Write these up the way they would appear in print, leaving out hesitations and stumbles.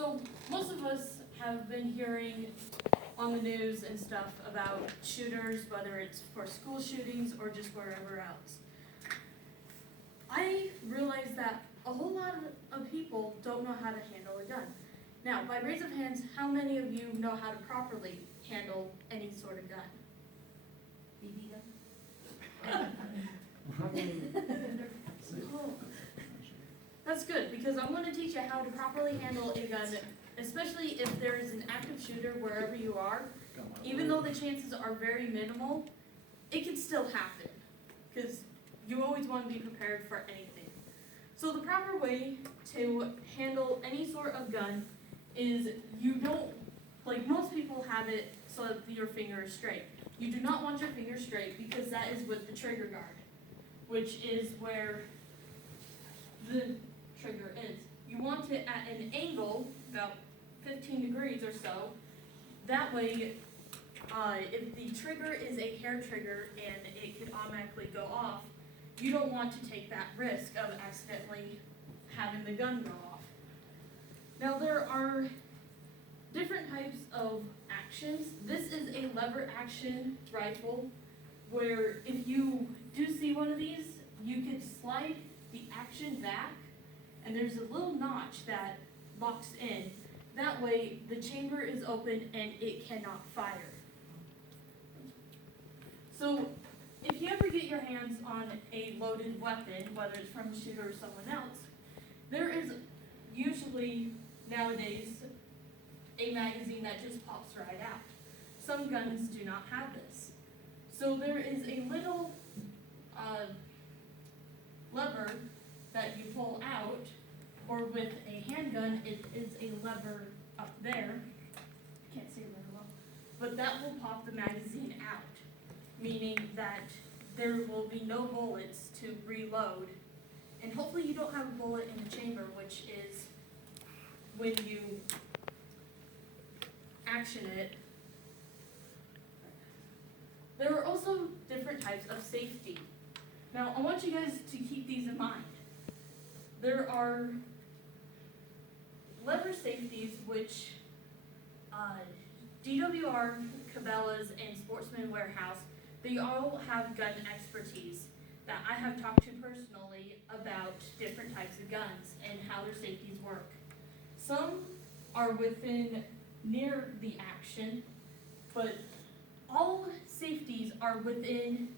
So most of us have been hearing on the news and stuff about shooters, whether it's for school shootings or just wherever else. I realize that a whole lot of people don't know how to handle a gun. Now, by raise of hands, how many of you know how to properly handle any sort of gun? BB gun? Oh. That's good, because I'm going to teach you how to properly handle a gun, especially if there is an active shooter wherever you are. Even though the chances are very minimal, it can still happen, because you always want to be prepared for anything. So the proper way to handle any sort of gun is you don't, like most people have it so that your finger is straight. You do not want your finger straight because that is with the trigger guard, which is where the trigger is. You want it at an angle, about 15 degrees or so. That way, if the trigger is a hair trigger and it could automatically go off, you don't want to take that risk of accidentally having the gun go off. Now there are different types of actions. This is a lever action rifle where if you do see one of these, you can slide the action back and there's a little notch that locks in. That way the chamber is open and it cannot fire. So if you ever get your hands on a loaded weapon, whether it's from a shooter or someone else, there is usually nowadays a magazine that just pops right out. Some guns do not have this. So there is a little lever that you pull out, or with a handgun, it is a lever up there. Can't see it very well, but that will pop the magazine out, meaning that there will be no bullets to reload, and hopefully you don't have a bullet in the chamber, which is when you action it. There are also different types of safety. Now, I want you guys to keep these in mind. There are lever safeties, which DWR, Cabela's, and Sportsman Warehouse, they all have gun expertise that I have talked to personally about different types of guns and how their safeties work. Some are within near the action, but all safeties are within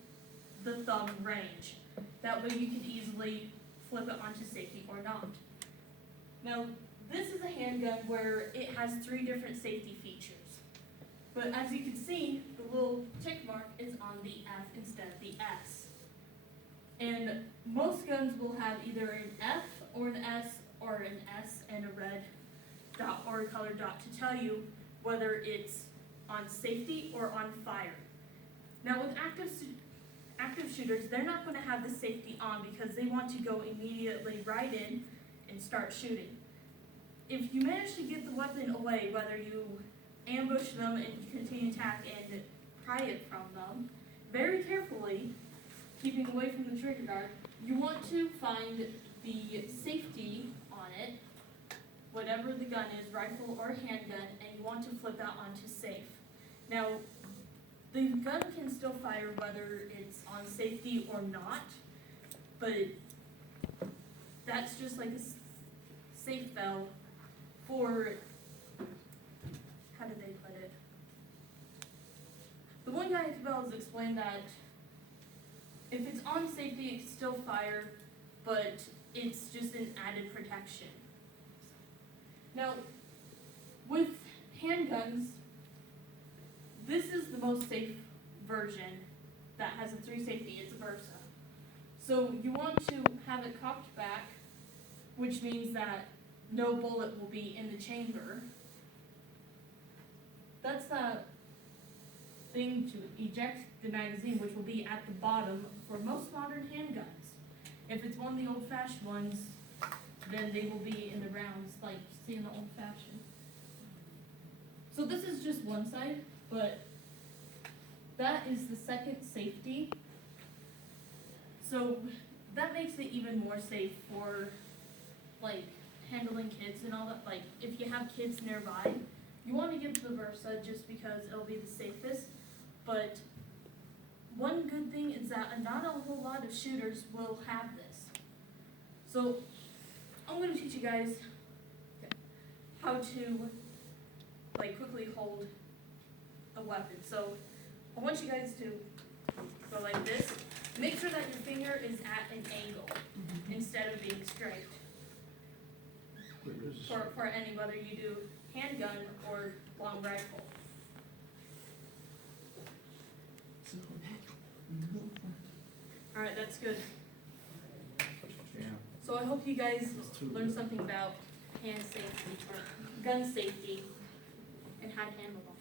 the thumb range. That way you can easily flip it onto safety or not. Now, this is a handgun where it has 3 different safety features. But as you can see, the little tick mark is on the F instead of the S. And most guns will have either an F or an S or an S and a red dot or a colored dot to tell you whether it's on safety or on fire. Now with active shooters, they're not going to have the safety on because they want to go immediately right in and start shooting. If you manage to get the weapon away, whether you ambush them and continue to attack and pry it from them, very carefully, keeping away from the trigger guard, you want to find the safety on it, whatever the gun is, rifle or handgun, and you want to flip that onto safe. Now, the gun can still fire whether it's on safety or not, but that's just like a safe valve for, how did they put it? The one guy at Cabela's explained that if it's on safety, it can still fire, but it's just an added protection. Now, with handguns, this is the most safe version that has a 3 safety. It's a Versa. So you want to have it cocked back, which means that no bullet will be in the chamber. That's the thing to eject the magazine, which will be at the bottom for most modern handguns. If it's one of the old-fashioned ones, then they will be in the rounds like you see in the old-fashioned. So this is just one side, but that is the second safety. So that makes it even more safe for like handling kids and all that, like, if you have kids nearby, you wanna get the Versa just because it'll be the safest, but one good thing is that not a whole lot of shooters will have this. So, I'm gonna teach you guys how to, like, quickly hold a weapon. So, I want you guys to go like this. Make sure that your finger is at an angle instead of being straight. For any, whether you do handgun or long rifle. Alright, that's good. Yeah. So I hope you guys learned something about hand safety, or gun safety, and how to handle them.